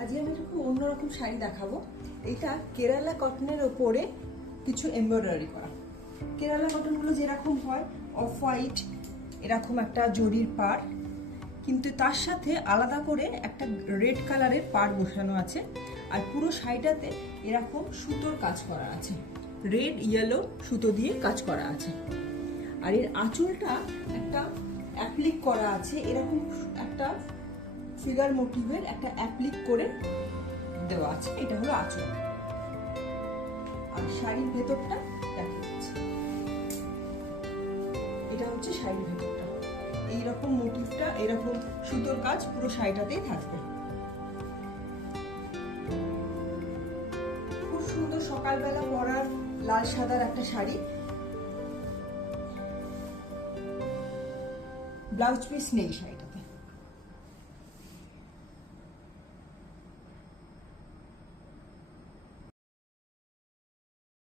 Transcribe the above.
আজকে আমি একটু অন্যরকম শাড়ি দেখাবো। এটা কেরালা কটনের ওপরে কিছু এমব্রয়ডারি করা। কেরালা কটনগুলো যেরকম হয় অফ হোয়াইট এরকম একটা জরির পাড়, কিন্তু তার সাথে আলাদা করে একটা রেড কালারের পাড় বসানো আছে। আর পুরো শাড়িটাতে এরকম সুতোর কাজ করা আছে, রেড ইয়েলো সুতো দিয়ে কাজ করা আছে। আর এর আঁচলটা একটা অ্যাপ্লিক করা আছে, এরকম একটা ফিগার মোটিভের একটা অ্যাপ্লিক করে দেওয়া আছে। এটা হলো আঁচল। আর শাড়ির ভেতরটা দেখা যাচ্ছে, এটা হচ্ছে শাড়ির ভেতরটা। এইরকম মোটিভটা, এরকম সুতোর কাজ পুরো শাড়িটাতেই থাকবে। খুব সুন্দর সকালবেলা পরার লাল সাদার একটা শাড়ি। ব্লাউজ পিস নেই শাড়ি।